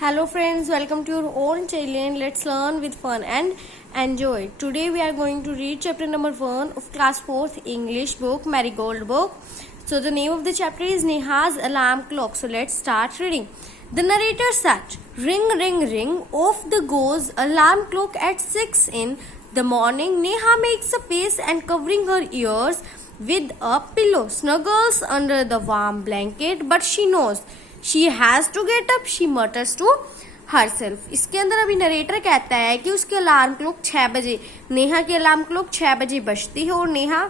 Hello friends, welcome to your own channel. Let's learn with fun and enjoy. Today we are going to read chapter number 1 of class 4th English book, Marigold book. So the name of the chapter is Neha's alarm clock. So let's start reading. The narrator said, "Ring, ring, ring, off the goes alarm clock at 6 in the morning. Neha makes a face and covering her ears with a pillow, snuggles under the warm blanket, but she knows she has to get up, she mutters to herself." इसके अंदर अभी narrator कहता है कि उसके alarm clock 6 बजे, नेहा की alarm clock 6 बजे बजती है और नेहा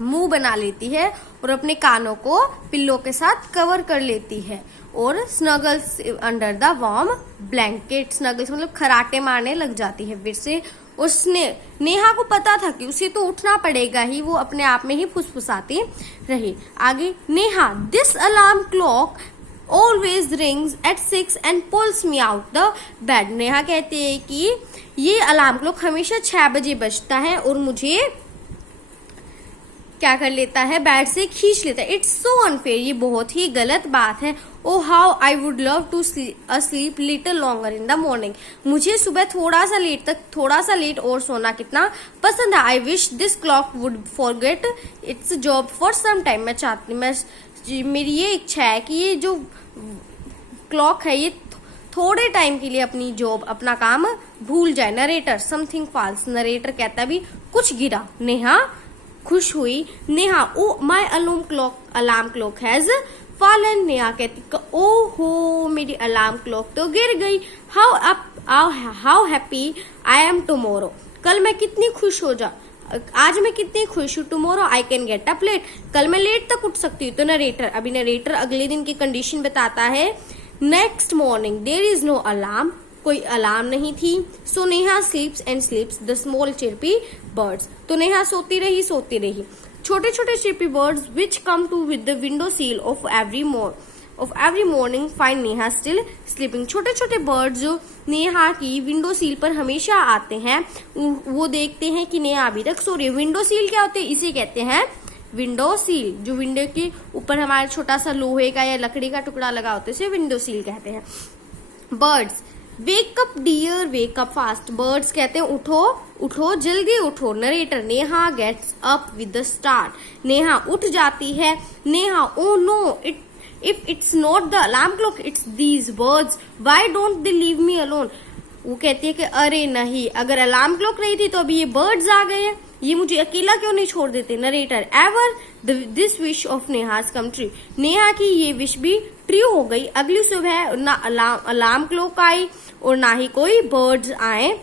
मुंह बना लेती है और अपने कानों को पिल्लो के साथ कवर कर लेती है और Snuggles under the warm blanket, Snuggles मतलब खराटे मारने लग जाती है फिर से। उसने नेहा को पता था कि उसे तो उठना पड़ेगा ही, वो अपने आप में ही फुसफुसाती रही। आगे Neha, this alarm clock always rings at 6 and pulls me out the bed। Neha कहते हैं कि ये अलार्म क्लॉक हमेशा 6 बजे बजता है और मुझे क्या कर लेता है, बेड से खींच लेता है। इट्स सो अनफेयर, ये बहुत ही गलत बात है। Oh how I would love to sleep little longer in the morning. मुझे सुबह थोड़ा सा लेट और सोना कितना पसंद है। I wish this clock would forget its job for some time. मेरी ये इच्छा है कि ये जो क्लॉक है ये थोड़े टाइम के लिए अपनी जॉब, अपना काम भूल जाए। Narrator, something false. नरेटर कहता भी कुछ गिरा। नेहा खुश हुई। Neha, oh my alarm clock has fallen. Neha कहती ओ हो मेरी अलार्म क्लॉक तो गिर गई। How happy I am tomorrow. कल मैं कितनी खुश हो जा, आज मैं कितनी खुश हूँ। Tomorrow I can get up late, कल मैं लेट तक उठ सकती हूँ। तो नरेटर अगले दिन की कंडीशन बताता है। Next morning there is no alarm, कोई अलार्म नहीं थी। So Neha sleeps and sleeps the small chirpy birds. तो नेहा सोती रही। छोटे छोटे chirpy birds which come to with the window sill of every morning find Neha still sleeping. छोटे छोटे बर्ड्स जो नेहा की विंडो सील पर हमेशा आते हैं, वो देखते हैं कि नेहा अभी तक सो रही है। विंडो सील क्या होते हैं, इसे कहते हैं विंडो सील। जो विंडो के ऊपर हमारे छोटा सा लोहे का या लकड़ी का टुकड़ा लगा होता है उसे विंडो सील कहते हैं। Birds, wake up dear, wake up fast. Birds कहते हैं उठो जल्दी उठो। Narrator, Neha gets up with the start. Neha उठ जाती है। Neha, oh no, If it's not the alarm clock, it's these birds. Why don't they leave me alone? वो कहती है कि अरे नहीं, अगर अलार्म क्लॉक नहीं थी तो अभी ये बर्ड्स आ गए हैं, ये मुझे अकेला क्यों नहीं छोड़ देते। Narrator, ever this wish of Neha's come true. Neha की ये विश भी ट्रू हो गई। अगली सुबह ना अलार्म क्लॉक आई और ना ही कोई बर्ड्स आए।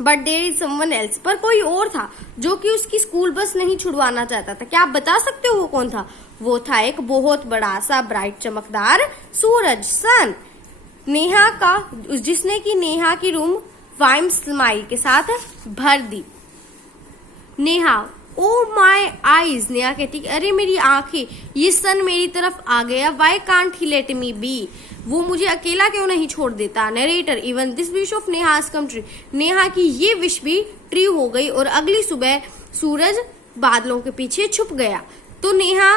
But there is someone else, पर कोई और था जो कि उसकी स्कूल बस नहीं छुड़वाना चाहता था। क्या आप बता सकते हो वो कौन था? वो था एक बहुत बड़ा सा ब्राइट चमकदार सूरज, सन। नेहा का, जिसने की नेहा की रूम वाइम स्माइल के साथ भर दी। Neha, oh my eyes. Neha कहती अरे मेरी आंखें, ये सन मेरी तरफ आ गया। Why can't he let me be, वो मुझे अकेला क्यों नहीं छोड़ देता। Narrator, even this wish of Neha come true. Neha की ये विश भी ट्रू हो गई और अगली सुबह सूरज बादलों के पीछे छुप गया। तो Neha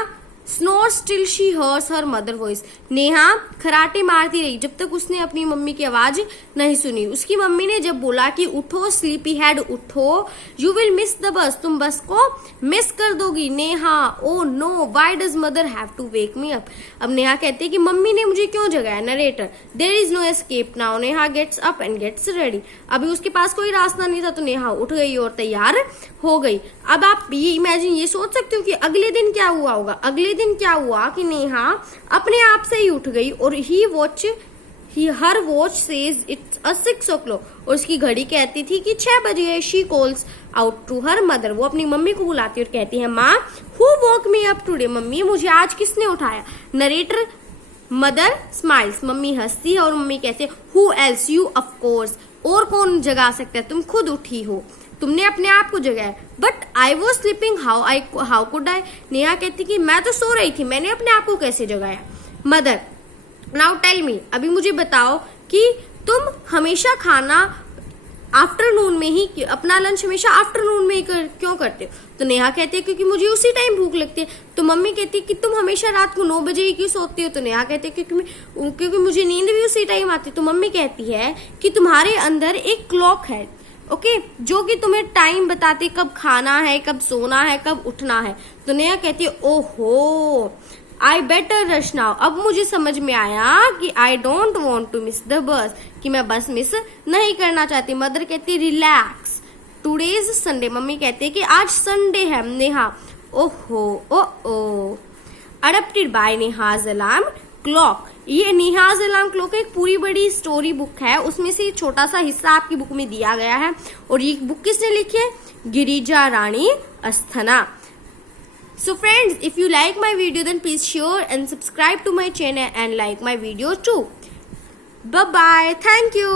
snore still she hears her mother voice. Neha खराटे मारती रही जब तक उसने अपनी मम्मी की आवाज नहीं सुनी। उसकी मम्मी ने जब बोला कि उठो स्लीपी हेड, उठो, you will miss the bus, तुम बस को मिस कर दोगी। Neha, oh no, why does mother have to wake me up. अब नेहा कहती है कि मम्मी ने मुझे क्यों जगाया। Narrator, there is no escape now. Neha gets up and gets ready. अभी उसके पास कोई रास्ता नहीं था तो नेहा उठ गई और तैयार हो गई। अब आप ये इमेजिन, ये सोच सकते हो कि अगले दिन क्या हुआ होगा। अगले दिन क्या हुआ कि नेहा अपने आप से ही उठ गई और हर वॉच सेज इट्स 6 o'clock, और उसकी घड़ी कहती थी कि 6 बजे है। She calls out to her mother, वो अपनी मम्मी को बुलाती है और कहती है, माँ, who woke me up today. Mummy, मुझे आज किसने उठाया। नरेटर, मदर स्माइल्स, मम्मी हंसती है और मम्मी कहती है, who else, you of course, और कौन जगा सकता है, तुम खुद उठी हो, तुमने अपने आप को जगाया। But I was sleeping, how could I. Neha कहती कि मैं तो सो रही थी, मैंने अपने आप को कैसे जगाया। मदर, नाउ टेल मी, अभी मुझे बताओ कि तुम हमेशा खाना आफ्टरनून में ही, अपना लंच हमेशा आफ्टरनून में ही क्यों करते हो? तो नेहा कहती है क्योंकि मुझे उसी टाइम भूख लगती है। तो मम्मी कहती है कि तुम हमेशा रात को 9 बजे ही क्यों सोती हो? तो नेहा कहती है क्योंकि मुझे नींद भी उसी टाइम आती है। तो मम्मी कहती है कि तुम्हारे अंदर एक क्लॉक है, ओके, जो कि तुम्हें टाइम बताती कब खाना है, कब सोना है, कब उठना है। तो नेहा कहती है ओहो, आई बेटर रश नाउ। अब मुझे समझ में आया कि I don't want to miss the bus, कि मैं बस मिस नहीं करना चाहती। मदर कहती रिलैक्स, टुडे इज संडे। मम्मी कहती है कि आज संडे है। नेहा ओहो oh adapted by Neha's alarm clock. ये नेहाज अलार्म क्लॉक एक पूरी बड़ी स्टोरी बुक है, उसमें से छोटा सा हिस्सा आपकी बुक में दिया गया है। और ये बुक किसने लिखी है? गिरिजा रानी अस्थना। So friends, if you like my video, then please share and subscribe to my channel and like my video too. Bye bye. Thank you.